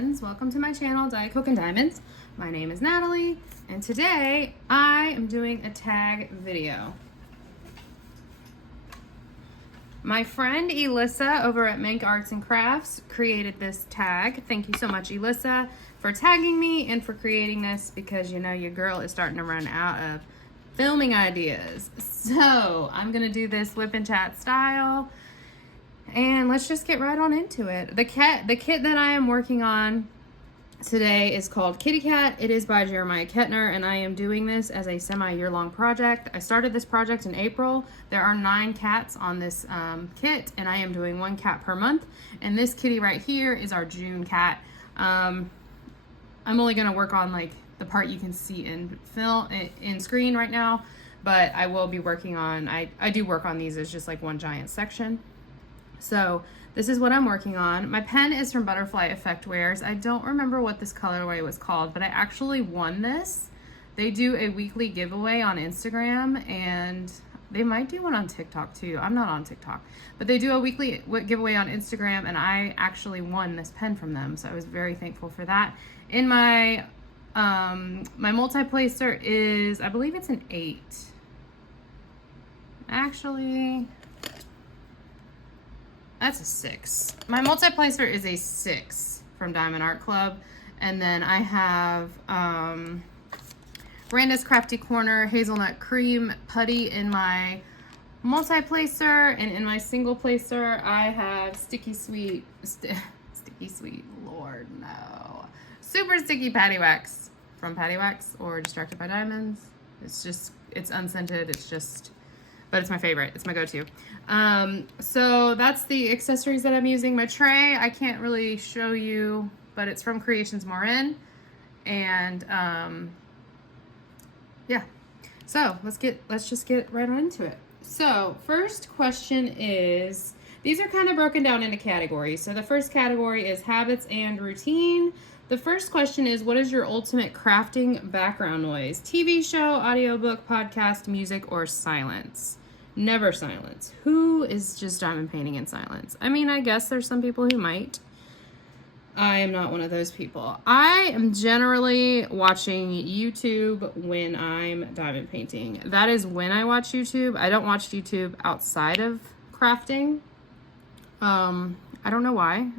friends, welcome to my channel, Diet Coke and Diamonds. My name is Natalie, and today I am doing a tag video. My friend Elissa over at Mank Arts and Crafts created this tag. Thank you so much, Elissa, for tagging me and for creating this, because you know your girl is starting to run out of filming ideas. So I'm gonna do this whip and chat style. And let's just get right on into it. The kit that I am working on today is called Kitty Cat. It is by Jeremiah Kettner, and I am doing this as a semi-year-long project. I started this project in April. There are 9 cats on this kit, and I am doing 1 cat per month. And this kitty right here is our June cat. I'm only gonna work on like the part you can see in screen right now, but I will be working on, I do work on these as just like one giant section. So this is what I'm working on. My pen is from Butterfly Effect Wares. I don't remember what this colorway was called, but I actually won this. They do a weekly giveaway on Instagram, and they might do one on TikTok too. I'm not on TikTok, but they do a weekly giveaway on Instagram, and I actually won this pen from them. So I was very thankful for that. In my multi-placer is, I believe it's an 8. Actually, that's a 6. My multi-placer is a 6 from Diamond Art Club. And then I have Randa's Crafty Corner Hazelnut Cream Putty in my multi-placer. And in my single placer, I have Sticky Sweet, Lord, no. Super Sticky Patty Wax from Patty Wax or Distracted by Diamonds. It's unscented, but it's my favorite. It's my go-to. So that's the accessories that I'm using. My tray, I can't really show you, but it's from Creations Marin. And yeah. So let's just get right on into it. So first question is, these are kind of broken down into categories. So the first category is habits and routine. The first question is, what is your ultimate crafting background noise? TV show, audiobook, podcast, music, or silence? Never silence. Who is just diamond painting in silence? I mean, I guess there's some people who might. I am not one of those people. I am generally watching YouTube when I'm diamond painting. That is when I watch YouTube. I don't watch YouTube outside of crafting. I don't know why.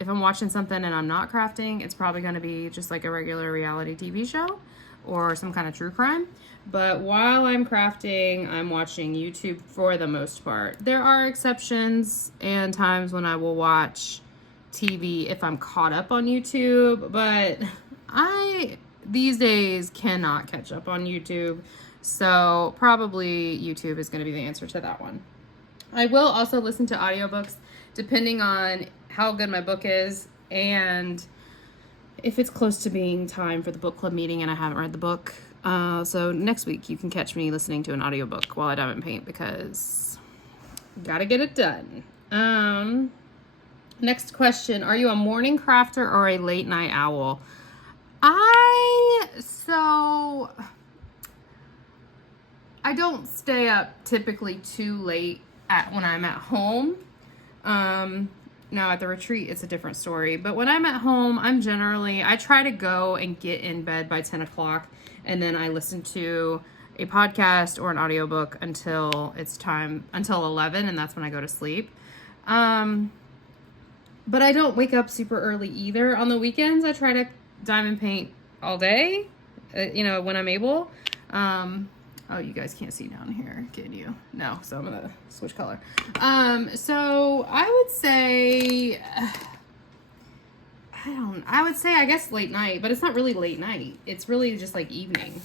If I'm watching something and I'm not crafting, it's probably going to be just like a regular reality TV show or some kind of true crime. But while I'm crafting, I'm watching YouTube for the most part. There are exceptions and times when I will watch TV if I'm caught up on YouTube, but I these days cannot catch up on YouTube. So probably YouTube is going to be the answer to that one. I will also listen to audiobooks depending on how good my book is and if it's close to being time for the book club meeting and I haven't read the book. So next week you can catch me listening to an audiobook while I diamond paint, because gotta get it done. Next question, are you a morning crafter or a late night owl? I don't stay up typically too late when I'm at home. Now at the retreat, it's a different story. But when I'm at home, I try to go and get in bed by 10 o'clock. And then I listen to a podcast or an audiobook until 11. And that's when I go to sleep. But I don't wake up super early either. On the weekends, I try to diamond paint all day, when I'm able. Oh, you guys can't see down here, can you? No, so I'm gonna switch color. So I would say, I guess late night, but it's not really late night. It's really just like evening,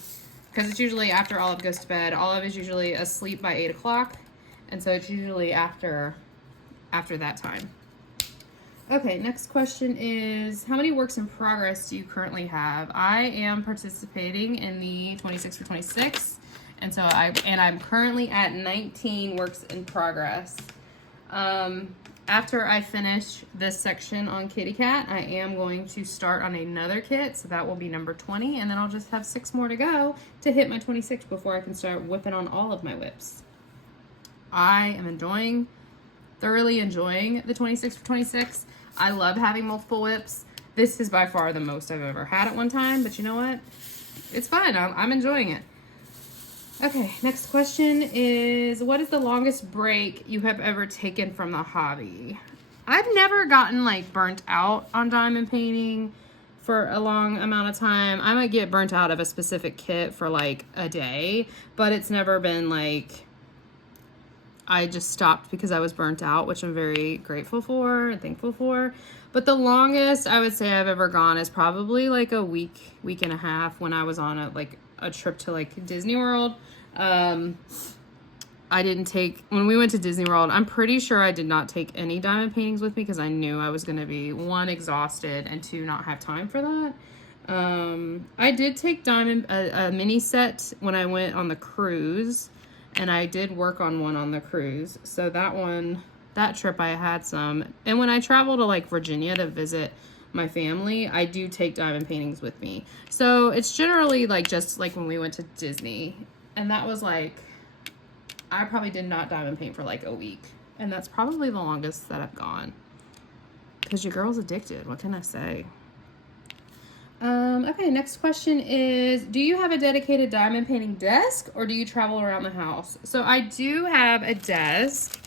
because it's usually after Olive goes to bed. Olive is usually asleep by 8 o'clock, and so it's usually after that time. Okay, next question is, how many works in progress do you currently have? I am participating in the 26 for 26. And so I'm currently at 19 works in progress. After I finish this section on Kitty Cat, I am going to start on another kit. So that will be number 20. And then I'll just have 6 more to go to hit my 26 before I can start whipping on all of my whips. I am thoroughly enjoying the 26 for 26. I love having multiple whips. This is by far the most I've ever had at one time, but you know what? It's fun. I'm enjoying it. Okay, next question is, what is the longest break you have ever taken from the hobby? I've never gotten like burnt out on diamond painting for a long amount of time. I might get burnt out of a specific kit for like a day, but it's never been like I just stopped because I was burnt out, which I'm very grateful for and thankful for. But the longest I would say I've ever gone is probably like a week and a half when I was on a trip to like Disney World. I didn't take, when we went to Disney World, I'm pretty sure I did not take any diamond paintings with me because I knew I was going to be, one, exhausted, and two, not have time for that. I did take a mini set when I went on the cruise, and I did work on one on the cruise. So that trip I had some. And when I travel to like Virginia to visit my family, I do take diamond paintings with me. So it's generally like just like when we went to Disney, and that was like, I probably did not diamond paint for like a week. And that's probably the longest that I've gone. Because your girl's addicted. What can I say? Okay, next question is, do you have a dedicated diamond painting desk or do you travel around the house? So I do have a desk.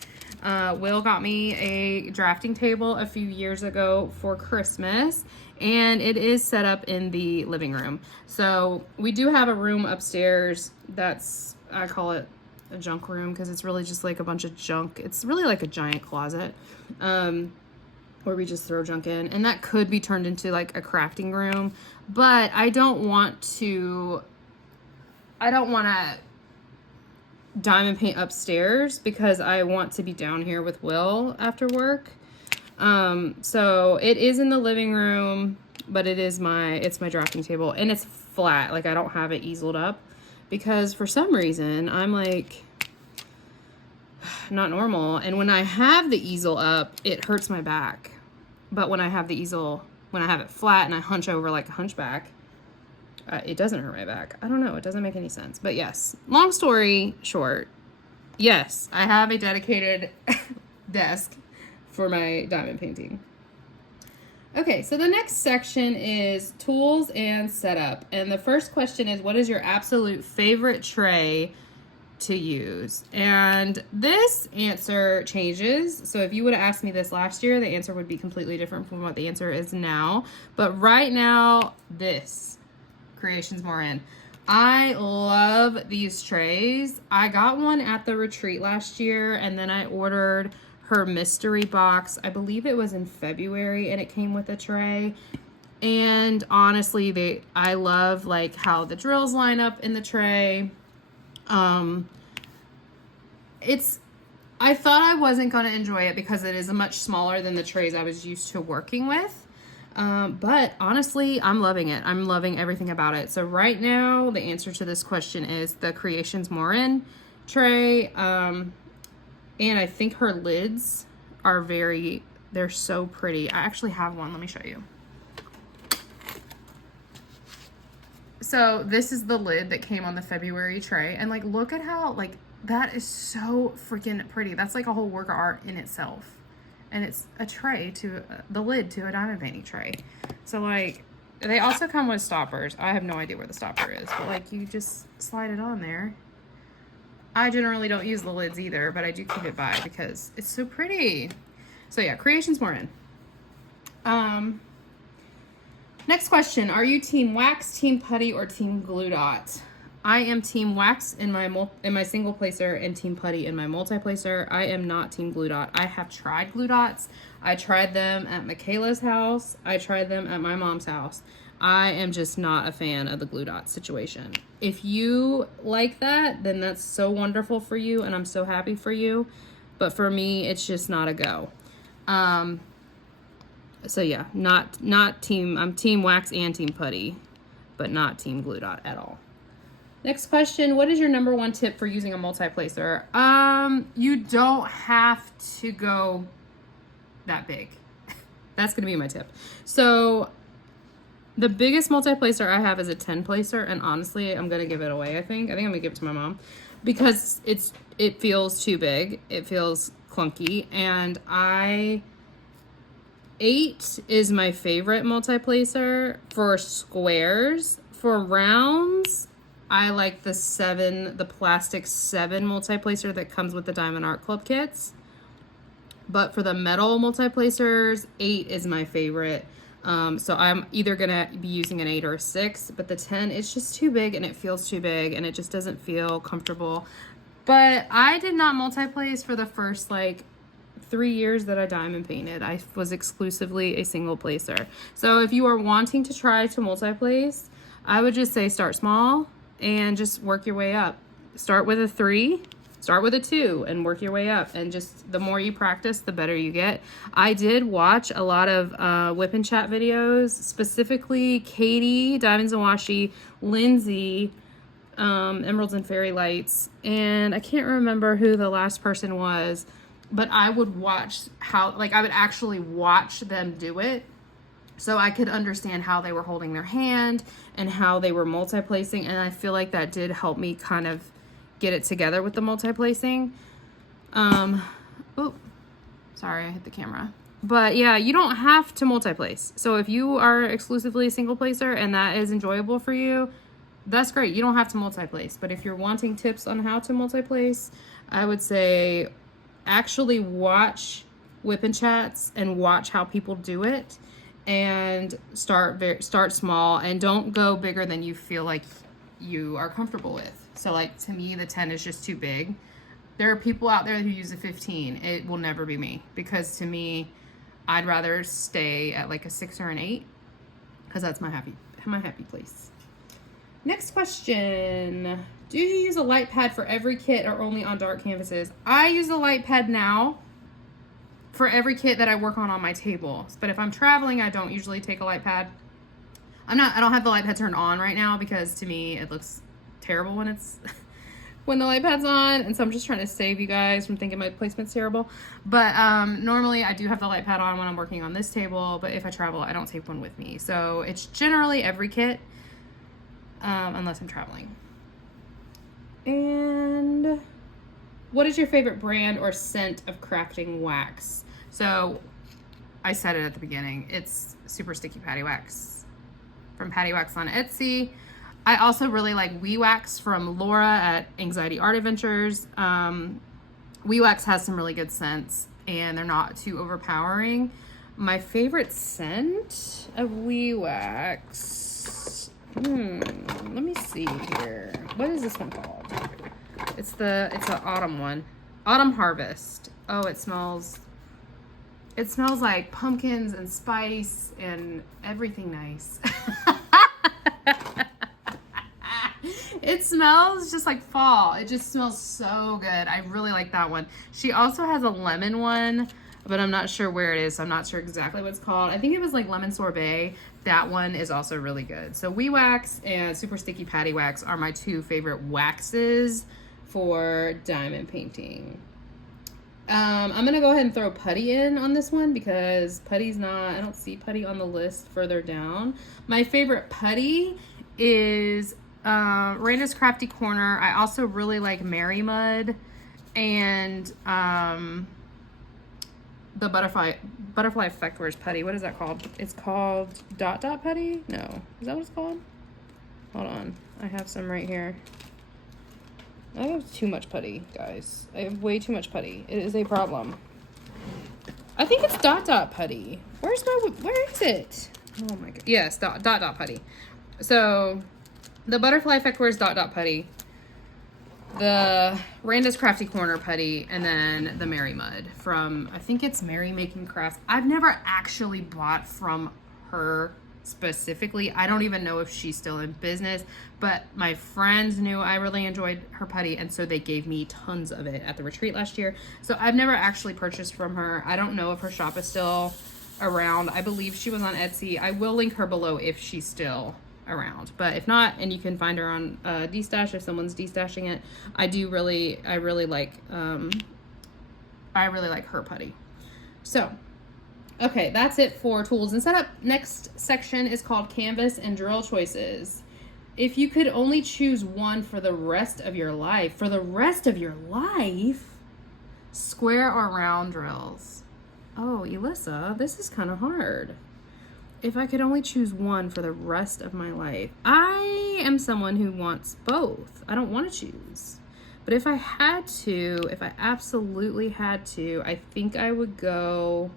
Will got me a drafting table a few years ago for Christmas, and it is set up in the living room. So we do have a room upstairs that's, I call it a junk room because it's really just like a bunch of junk. It's really like a giant closet where we just throw junk in, and that could be turned into like a crafting room, but I don't want to diamond paint upstairs because I want to be down here with Will after work. So it is in the living room, but it's my drafting table, and it's flat. Like I don't have it easeled up because for some reason I'm like not normal. And when I have the easel up, it hurts my back. But when I have it flat and I hunch over like a hunchback, it doesn't hurt my back. I don't know. It doesn't make any sense. But yes, long story short, yes, I have a dedicated desk for my diamond painting. Okay, so the next section is tools and setup. And the first question is, what is your absolute favorite tray to use? And this answer changes. So if you would have asked me this last year, the answer would be completely different from what the answer is now. But right now, this Creations Morin. I love these trays. I got one at the retreat last year, and then I ordered her mystery box. I believe it was in February, and it came with a tray. And honestly, I love like how the drills line up in the tray. I thought I wasn't going to enjoy it because it is much smaller than the trays I was used to working with. But honestly, I'm loving it. I'm loving everything about it. So right now, the answer to this question is the Creations Morin tray. And I think her lids are they're so pretty. I actually have one. Let me show you. So this is the lid that came on the February tray. And like, look at how, like, that is so freaking pretty. That's like a whole work of art in itself. And it's a tray the lid to a diamond painting tray. So like, they also come with stoppers. I have no idea where the stopper is, but like you just slide it on there. I generally don't use the lids either, but I do keep it by because it's so pretty. So yeah, Creations Morin. Next question. Are you team wax, team putty, or team glue dot? I am team wax in my single placer and team putty in my multi-placer. I am not team glue dot. I have tried glue dots. I tried them at Michaela's house. I tried them at my mom's house. I am just not a fan of the glue dot situation. If you like that, then that's so wonderful for you, and I'm so happy for you. But for me, it's just not a go. So yeah, not team. I'm team wax and team putty, but not team glue dot at all. Next question, what is your number one tip for using a multi-placer? You don't have to go that big. That's gonna be my tip. So the biggest multi-placer I have is a 10-placer, and honestly, I'm gonna give it away, I think I'm gonna give it to my mom because it feels too big. It feels clunky, and I 8 is my favorite multi-placer for squares. For rounds, I like the 7, the plastic 7 multi-placer that comes with the Diamond Art Club kits. But for the metal multi-placers, 8 is my favorite. So I'm either gonna be using an 8 or a 6, but the 10 is just too big and it feels too big and it just doesn't feel comfortable. But I did not multi-place for the first like 3 years that I diamond painted. I was exclusively a single placer. So if you are wanting to try to multi-place, I would just say start small and just work your way up. Start with a 3, start with a 2, and work your way up. And just the more you practice, the better you get. I did watch a lot of whip and chat videos, specifically Katie, Diamonds and Washi, Lindsay, Emeralds and Fairy Lights, and I can't remember who the last person was, but I would watch how, like, I would actually watch them do it so I could understand how they were holding their hand and how they were multi-placing, and I feel like that did help me kind of get it together with the multi-placing. Oh, sorry, I hit the camera. But yeah, you don't have to multi-place. So if you are exclusively a single placer and that is enjoyable for you, that's great. You don't have to multi-place. But if you're wanting tips on how to multi-place, I would say actually watch whip and chats and watch how people do it, and start small and don't go bigger than you feel like you are comfortable with. So like, to me, the 10 is just too big. There are people out there who use a 15. It will never be me, because to me, I'd rather stay at like a 6 or an 8, because that's my happy place. Next question. Do you use a light pad for every kit or only on dark canvases? I use a light pad now for every kit that I work on my table. But if I'm traveling, I don't usually take a light pad. I don't have the light pad turned on right now because to me it looks terrible when it's when the light pad's on, and so I'm just trying to save you guys from thinking my placement's terrible. But normally I do have the light pad on when I'm working on this table, but if I travel, I don't take one with me. So it's generally every kit, unless I'm traveling. And what is your favorite brand or scent of crafting wax? So I said it at the beginning. It's Super Sticky Patty Wax from Patty Wax on Etsy. I also really like Wee Wax from Laura at Anxiety Art Adventures. Wee Wax has some really good scents and they're not too overpowering. My favorite scent of Wee Wax, let me see here. What is this one called? It's an autumn one. Autumn Harvest. Oh, it smells like pumpkins and spice and everything nice. It smells just like fall. It just smells so good. I really like that one. She also has a lemon one, but I'm not sure where it is. So I'm not sure exactly what it's called. I think it was like lemon sorbet. That one is also really good. So Wee Wax and Super Sticky Patty Wax are my 2 favorite waxes for diamond painting. I'm gonna go ahead and throw Putty in on this one because Putty's not, I don't see Putty on the list further down. My favorite Putty is Raina's Crafty Corner. I also really like Mary Mud and the butterfly effect. Where's Putty? What is that called? It's called dot putty? No, is that what it's called? Hold on, I have some right here. I have too much Putty, guys. I have way too much Putty. It is a problem. I think it's dot Putty. Where is it? Oh my god. Yes, dot Putty. So the butterfly effect wears dot Putty, the Randa's Crafty Corner Putty, and then the Mary Mud from, I think it's Mary Making Crafts. I've never actually bought from her specifically. I don't even know if she's still in business, but my friends knew I really enjoyed her putty, and so they gave me tons of it at the retreat last year. So I've never actually purchased from her. I don't know if her shop is still around. I believe she was on Etsy. I will link her below if she's still around, but if not, and you can find her on D-Stash if someone's D-Stashing it. I really like her putty. So okay, that's it for tools and setup. Next section is called canvas and drill choices. If you could only choose one for the rest of your life, square or round drills? Oh, Elissa, this is kind of hard. If I could only choose one for the rest of my life. I am someone who wants both. I don't want to choose. But if I had to, if I absolutely had to, I think I would go...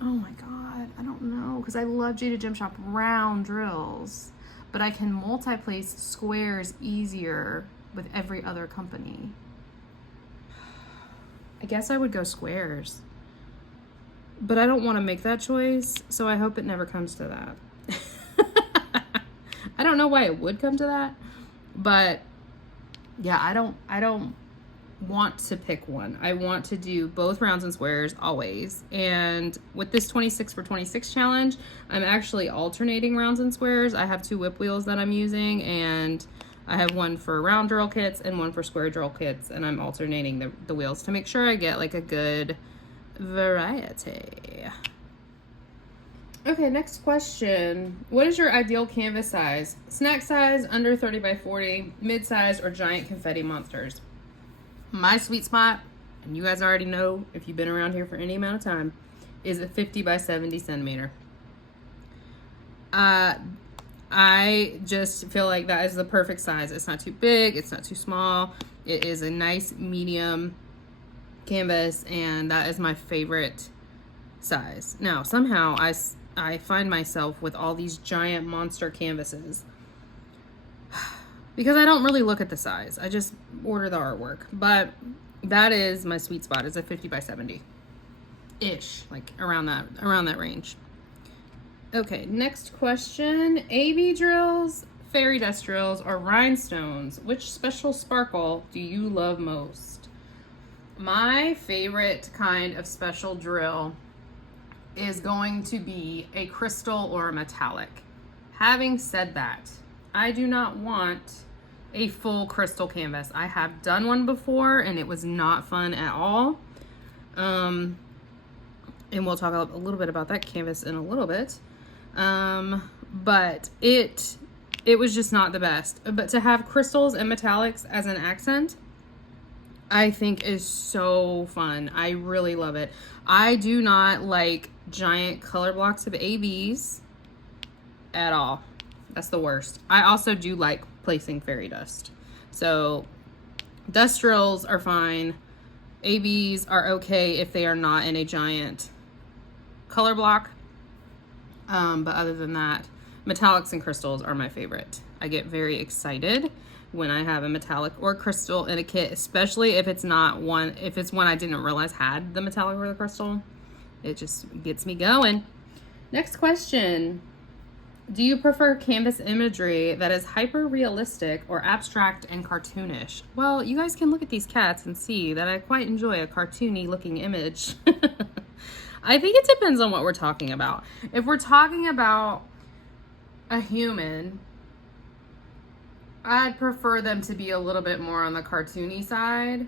Oh my God, I don't know. Because I love Jada Gym Shop round drills. But I can multi-place squares easier with every other company. I guess I would go squares. But I don't want to make that choice, so I hope it never comes to that. I don't know why it would come to that, but yeah, I don't want to pick one. I want to do both rounds and squares always. And with this 26 for 26 challenge, I'm actually alternating rounds and squares. I have 2 whip wheels that I'm using, and I have one for round drill kits and one for square drill kits, and I'm alternating the wheels to make sure I get like a good variety. Okay, next question. What is your ideal canvas size? Snack size, under 30 by 40, mid-size, or giant confetti monsters? My sweet spot, and you guys already know if you've been around here for any amount of time, is a 50 by 70 centimeter. I just feel like that is the perfect size. It's not too big, it's not too small. It is a nice medium canvas, and that is my favorite size. Now, somehow I find myself with all these giant monster canvases because I don't really look at the size. I just order the artwork. But that is my sweet spot, is a 50 by 70 ish, like around that range. Okay, next question. AB drills, fairy dust drills, or rhinestones? Which special sparkle do you love most? My favorite kind of special drill is going to be a crystal or a metallic. Having said that, I do not want a full crystal canvas. I have done one before and it was not fun at all. And we'll talk a little bit about that canvas in a little bit. But it was just not the best. But to have crystals and metallics as an accent, I think is so fun. I really love it. I do not like giant color blocks of ABs at all. That's the worst. I also do like placing fairy dust. So dust drills are fine. ABs are okay if they are not in a giant color block. But other than that, metallics and crystals are my favorite. I get very excited when I have a metallic or crystal in a kit, especially if it's one I didn't realize had the metallic or the crystal. It just gets me going. Next question. Do you prefer canvas imagery that is hyper realistic or abstract and cartoonish? Well, you guys can look at these cats and see that I quite enjoy a cartoony looking image. I think it depends on what we're talking about. If we're talking about a human, I'd prefer them to be a little bit more on the cartoony side.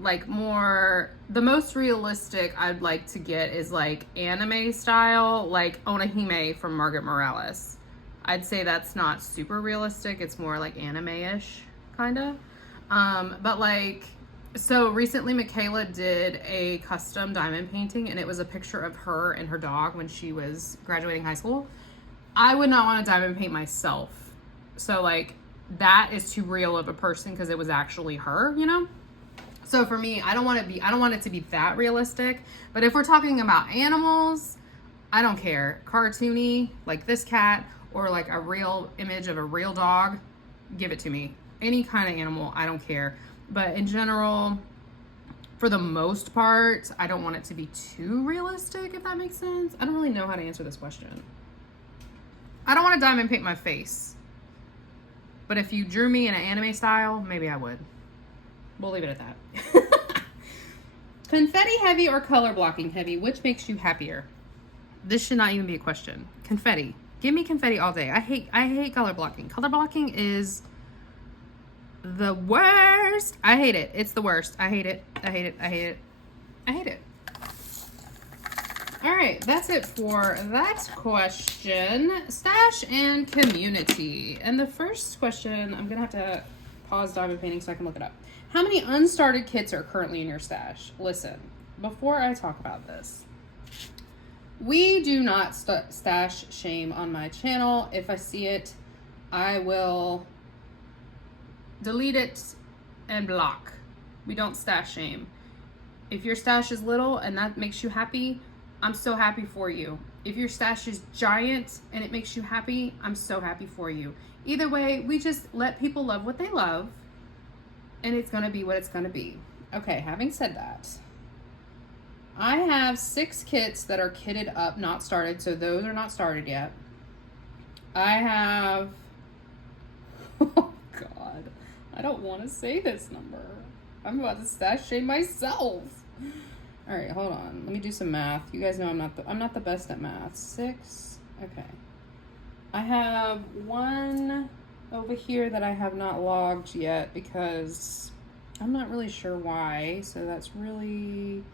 Like the most realistic I'd like to get is like anime style, like Onahime from Margaret Morales. I'd say that's not super realistic. It's more like anime-ish, kind of. But like, so recently Michaela did a custom diamond painting, and it was a picture of her and her dog when she was graduating high school. I would not want to diamond paint myself. So like, that is too real of a person because it was actually her, you know? So for me, I don't want it to be that realistic. But if we're talking about animals, I don't care. Cartoony, like this cat, or like a real image of a real dog, give it to me. Any kind of animal, I don't care. But in general, for the most part, I don't want it to be too realistic, if that makes sense. I don't really know how to answer this question. I don't want to diamond paint my face. But if you drew me in an anime style, maybe I would. We'll leave it at that. Confetti heavy or color blocking heavy? Which makes you happier? This should not even be a question. Confetti. Give me confetti all day. I hate color blocking. Color blocking is the worst. I hate it. It's the worst. I hate it. I hate it. I hate it. I hate it. All right, that's it for that question. Stash and community. And the first question, I'm gonna have to pause diamond painting so I can look it up. How many unstarted kits are currently in your stash? Listen, before I talk about this, we do not stash shame on my channel. If I see it, I will delete it and block. We don't stash shame. If your stash is little and that makes you happy, I'm so happy for you. If your stash is giant and it makes you happy, I'm so happy for you. Either way, we just let people love what they love, and it's gonna be what it's gonna be. Okay, having said that, I have 6 kits that are kitted up, not started, so those are not started yet. I have, oh God, I don't want to say this number. I'm about to stash shame myself. All right, hold on. Let me do some math. You guys know I'm not the best at math. 6. Okay. I have 1 over here that I have not logged yet because I'm not really sure why. So that's really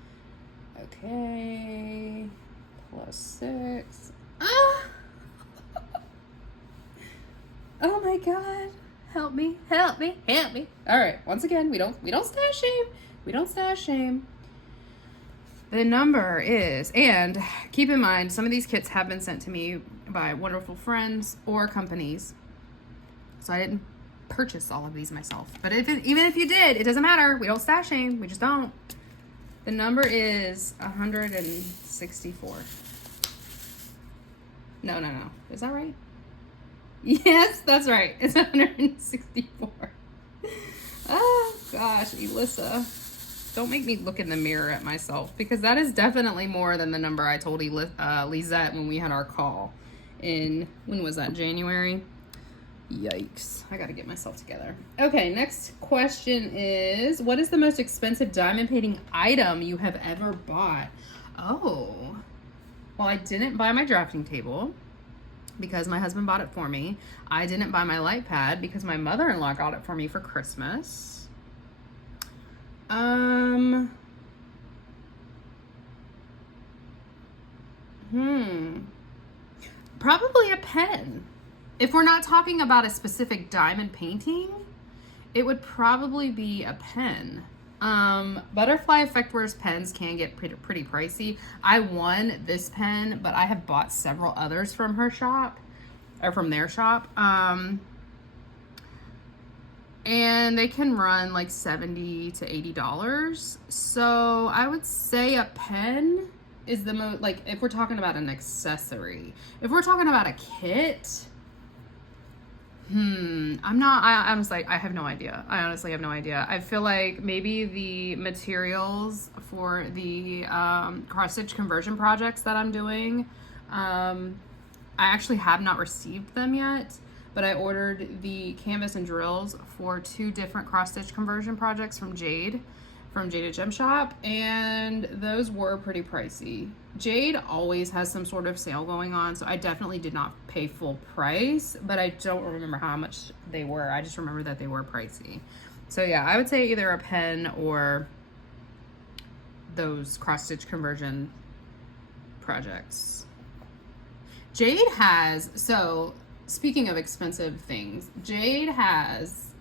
okay. Plus 6. Ah! Oh my God. Help me, help me, help me. All right, once again, we don't stash shame. We don't stash shame. The number is, and keep in mind, some of these kits have been sent to me by wonderful friends or companies. So I didn't purchase all of these myself. But even if you did, it doesn't matter. We don't stash shame. We just don't. The number is 164. No. Is that right? Yes, that's right. It's 164. Oh, gosh, Elissa. Don't make me look in the mirror at myself, because that is definitely more than the number I told Lisette when we had our call in, when was that, January? Yikes. I got to get myself together. Okay, next question is, what is the most expensive diamond painting item you have ever bought? Oh, well, I didn't buy my drafting table because my husband bought it for me. I didn't buy my light pad because my mother-in-law got it for me for Christmas. Probably a pen. If we're not talking about a specific diamond painting, it would probably be a pen. Butterfly Effectware's pens can get pretty pricey. I won this pen, but I have bought several others from her shop, or from their shop. And they can run like $70 to $80. So I would say a pen is the most, like, if we're talking about an accessory. If we're talking about a kit, I have no idea. I honestly have no idea. I feel like maybe the materials for the cross-stitch conversion projects that I'm doing, I actually have not received them yet, but I ordered the canvas and drills for 2 different cross-stitch conversion projects from Jade Gem Shop, and those were pretty pricey. Jade always has some sort of sale going on, so I definitely did not pay full price, but I don't remember how much they were. I just remember that they were pricey. So yeah, I would say either a pen or those cross-stitch conversion projects. Jade has, so speaking of expensive things, Jade has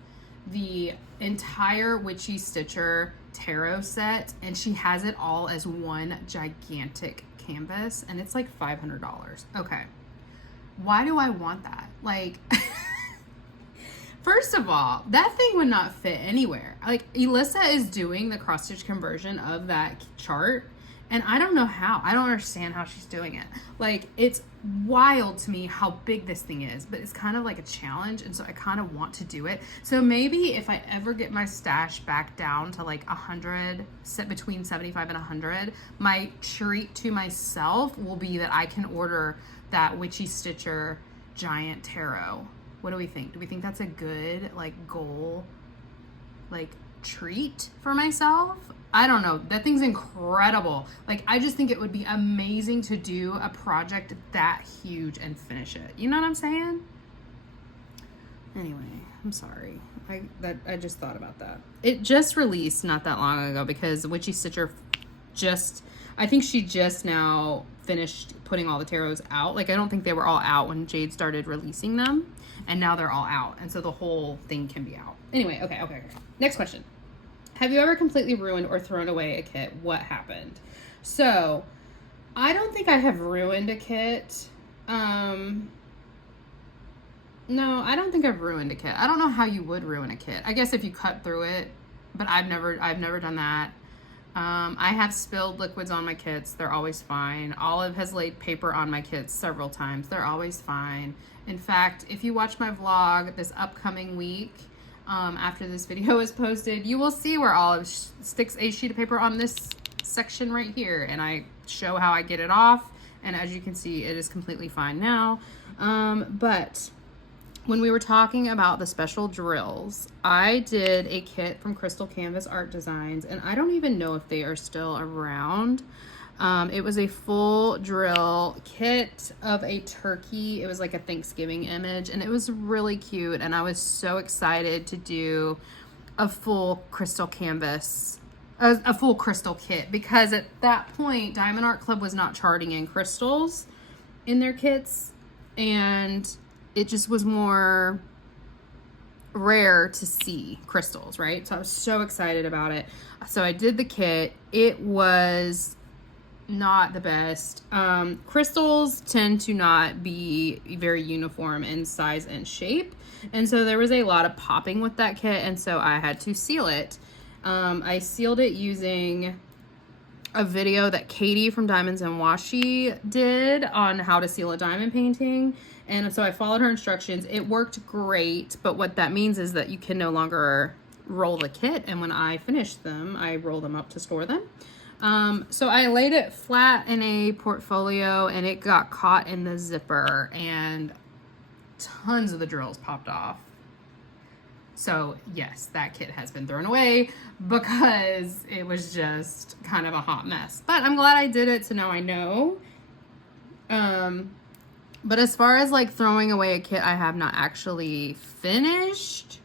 the entire Witchy Stitcher tarot set, and she has it all as one gigantic canvas, and it's like $500. Okay, why do I want that? Like, first of all, that thing would not fit anywhere. Like, Elissa is doing the cross-stitch conversion of that chart, and I don't know how. I don't understand how she's doing it. Like, it's wild to me how big this thing is, but it's kind of like a challenge, and so I kind of want to do it. So maybe if I ever get my stash back down to like 100, set between 75 and 100, my treat to myself will be that I can order that Witchy Stitcher giant tarot. What do we think? Do we think that's a good like goal, like treat for myself? I don't know. That thing's incredible. Like, I just think it would be amazing to do a project that huge and finish it. You know what I'm saying? Anyway, I'm sorry. I just thought about that. It just released not that long ago because Witchy Stitcher I think she just now finished putting all the tarots out. Like, I don't think they were all out when Jade started releasing them, and now they're all out, and so the whole thing can be out. Anyway, okay. Next question. Have you ever completely ruined or thrown away a kit? What happened? So, I don't think I have ruined a kit. No, I don't think I've ruined a kit. I don't know how you would ruin a kit. I guess if you cut through it, but I've never done that. I have spilled liquids on my kits. They're always fine. Olive has laid paper on my kits several times. They're always fine. In fact, if you watch my vlog this upcoming week, after this video is posted, you will see where Olive sticks a sheet of paper on this section right here, and I show how I get it off, and as you can see, it is completely fine now. But when we were talking about the special drills, I did a kit from Crystal Canvas Art Designs, and I don't even know if they are still around. It was a full drill kit of a turkey. It was like a Thanksgiving image, and it was really cute, and I was so excited to do a full crystal canvas, a full crystal kit, because at that point, Diamond Art Club was not charting in crystals in their kits, and it just was more rare to see crystals, right? So I was so excited about it. So I did the kit. It was not the best. Crystals tend to not be very uniform in size and shape, and so there was a lot of popping with that kit, and so I had to seal it. I sealed it using a video that Katie from Diamonds and Washi did on how to seal a diamond painting, and so I followed her instructions. It worked great, but what that means is that you can no longer roll the kit, and when I finish them, I roll them up to store them. So I laid it flat in a portfolio, and it got caught in the zipper, and tons of the drills popped off. So yes, that kit has been thrown away because it was just kind of a hot mess. But I'm glad I did it, so now I know. But as far as like throwing away a kit I have not actually finished,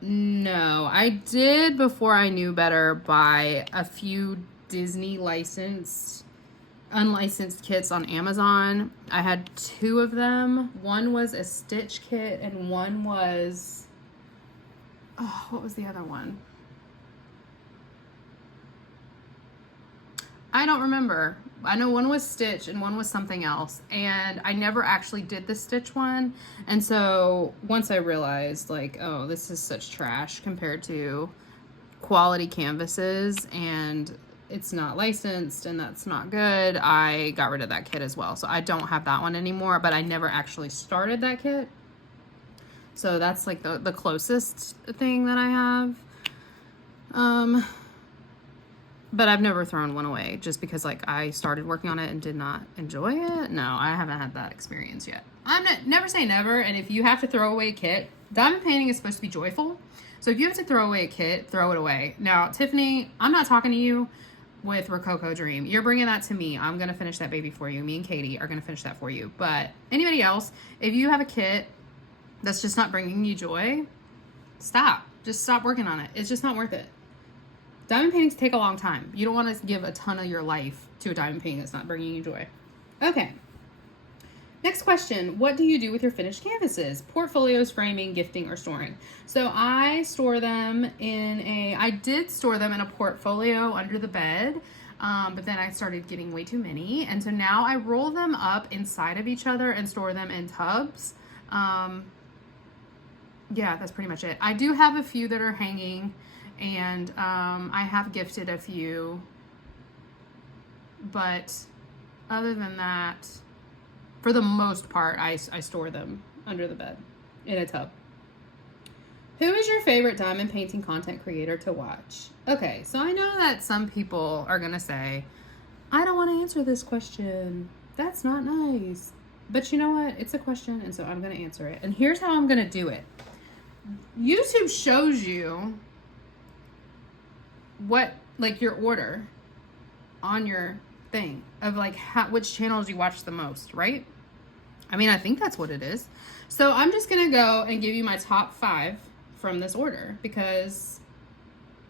no. I did, before I knew better, buy a few Disney unlicensed kits on Amazon. I had 2 of them. One was a Stitch kit, and one was, oh, what was the other one? I don't remember. I know one was Stitch and one was something else, and I never actually did the Stitch one. And so once I realized, like, oh, this is such trash compared to quality canvases, and it's not licensed, and that's not good, I got rid of that kit as well. So I don't have that one anymore, but I never actually started that kit. So that's like the closest thing that I have. But I've never thrown one away just because like I started working on it and did not enjoy it. No, I haven't had that experience yet. Never say never. And if you have to throw away a kit, diamond painting is supposed to be joyful. So if you have to throw away a kit, throw it away. Now, Tiffany, I'm not talking to you with Rococo Dream. You're bringing that to me. I'm going to finish that baby for you. Me and Katie are going to finish that for you. But anybody else, if you have a kit that's just not bringing you joy, stop. Just stop working on it. It's just not worth it. Diamond paintings take a long time. You don't want to give a ton of your life to a diamond painting that's not bringing you joy. Okay. Next question. What do you do with your finished canvases? Portfolios, framing, gifting, or storing? So I store them I did store them in a portfolio under the bed, but then I started getting way too many. And so now I roll them up inside of each other and store them in tubs. Yeah, that's pretty much it. I do have a few that are hanging, and I have gifted a few, but other than that, for the most part, I store them under the bed in a tub. Who is your favorite diamond painting content creator to watch? Okay, so I know that some people are gonna say, I don't want to answer this question. That's not nice. But you know what? It's a question, and so I'm gonna answer it. And here's how I'm gonna do it. YouTube shows you what, like, your order on your thing of like which channels you watch the most, right? I mean, I think that's what it is. So I'm just gonna go and give you my top 5 from this order because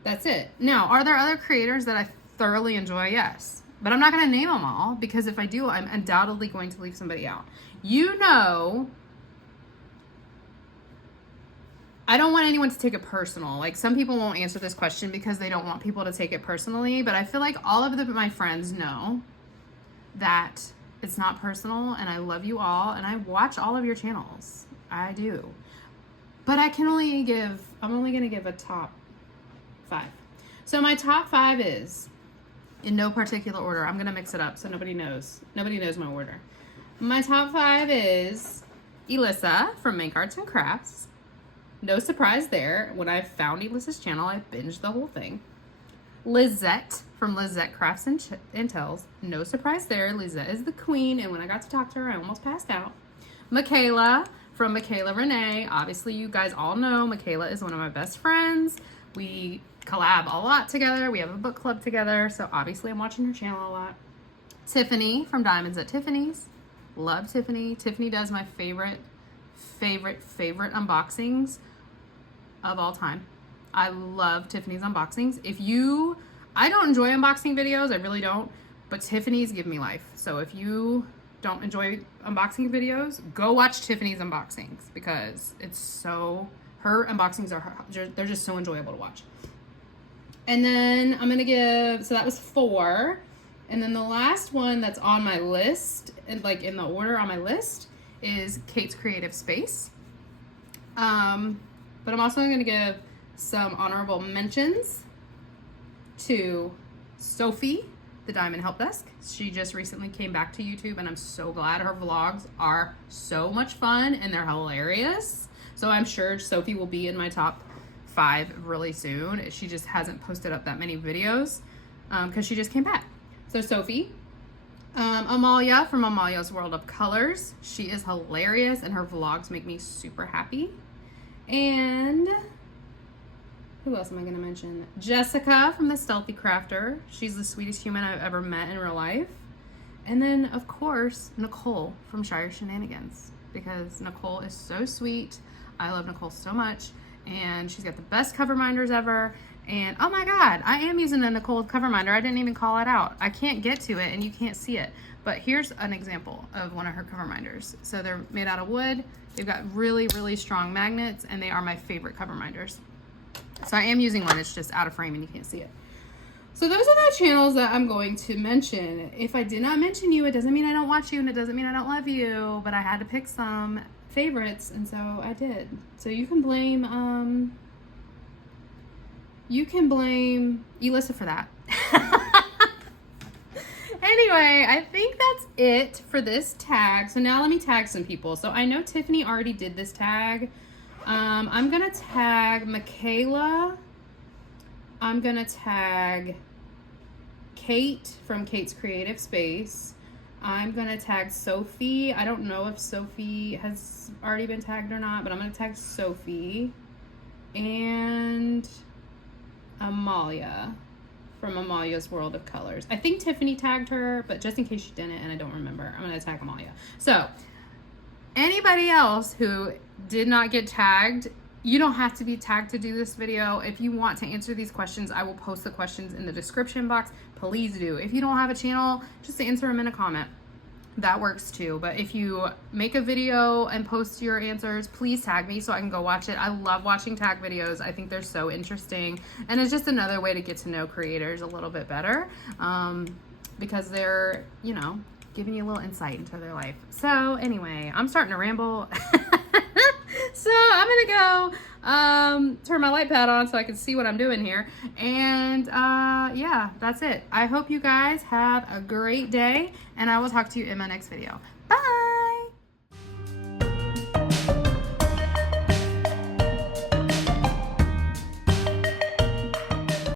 that's it. Now, are there other creators that I thoroughly enjoy? Yes. But I'm not going to name them all because if I do, I'm undoubtedly going to leave somebody out. You know, I don't want anyone to take it personal. Like, some people won't answer this question because they don't want people to take it personally. But I feel like all of my friends know that it's not personal, and I love you all, and I watch all of your channels. I do. But I'm only going to give a top 5. So my top 5 is, in no particular order. I'm going to mix it up so nobody knows. Nobody knows my order. My top 5 is Elissa from Make Arts and Crafts. No surprise there. When I found Elissa's channel, I binged the whole thing. Lizette from Lizette Crafts and Tells. No surprise there. Lizette is the queen, and when I got to talk to her, I almost passed out. Michaela from Michaela Renee. Obviously, you guys all know Michaela is one of my best friends. We collab a lot together. We have a book club together, so obviously I'm watching her channel a lot. Tiffany from Diamonds at Tiffany's. Love Tiffany. Tiffany does my favorite unboxings of all time. I love Tiffany's unboxings. I don't enjoy unboxing videos, I really don't, but Tiffany's give me life. So if you don't enjoy unboxing videos, go watch Tiffany's unboxings because her unboxings they're just so enjoyable to watch. And then I'm gonna so that was 4. And then the last one that's on my list, and like in the order on my list, is Kate's Creative Space. But I'm also gonna give some honorable mentions to Sophie, the Diamond Help Desk. She just recently came back to YouTube, and I'm so glad. Her vlogs are so much fun and they're hilarious. So I'm sure Sophie will be in my top 5 really soon. She just hasn't posted up that many videos because she just came back. So Sophie. Amalya from Amalya's World of Colors. She is hilarious and her vlogs make me super happy. And who else am I going to mention? Jessica from The Stealthy Crafter. She's the sweetest human I've ever met in real life. And then, of course, Nicole from Shire Shenanigans, because Nicole is so sweet. I love Nicole so much. And she's got the best cover minders ever. And oh my God, I am using a Nicole cover minder. I didn't even call it out. I can't get to it and you can't see it. But here's an example of one of her cover minders. So they're made out of wood. They've got really, really strong magnets, and they are my favorite cover minders. So I am using one, it's just out of frame and you can't see it. So those are the channels that I'm going to mention. If I did not mention you, it doesn't mean I don't watch you, and it doesn't mean I don't love you, but I had to pick some favorites, and so I did. So you can blame Elissa for that. Anyway, I think that's it for this tag. So now let me tag some people. So I know Tiffany already did this tag. I'm gonna tag Michaela. I'm gonna tag Kate from Kate's Creative Space. I'm gonna tag Sophie. I don't know if Sophie has already been tagged or not, but I'm gonna tag Sophie. And Amalya from Amalya's World of Colors. I think Tiffany tagged her, but just in case she didn't and I don't remember, I'm gonna tag Amalya. So anybody else who did not get tagged, you don't have to be tagged to do this video. If you want to answer these questions, I will post the questions in the description box. Please do. If you don't have a channel, just answer them in a comment. That works too. But if you make a video and post your answers, please tag me so I can go watch it. I love watching tag videos. I think they're so interesting. And it's just another way to get to know creators a little bit better because they're, you know, giving you a little insight into their life. So anyway, I'm starting to ramble. So I'm gonna go turn my light pad on so I can see what I'm doing here. And yeah, that's it. I hope you guys have a great day, and I will talk to you in my next video. Bye!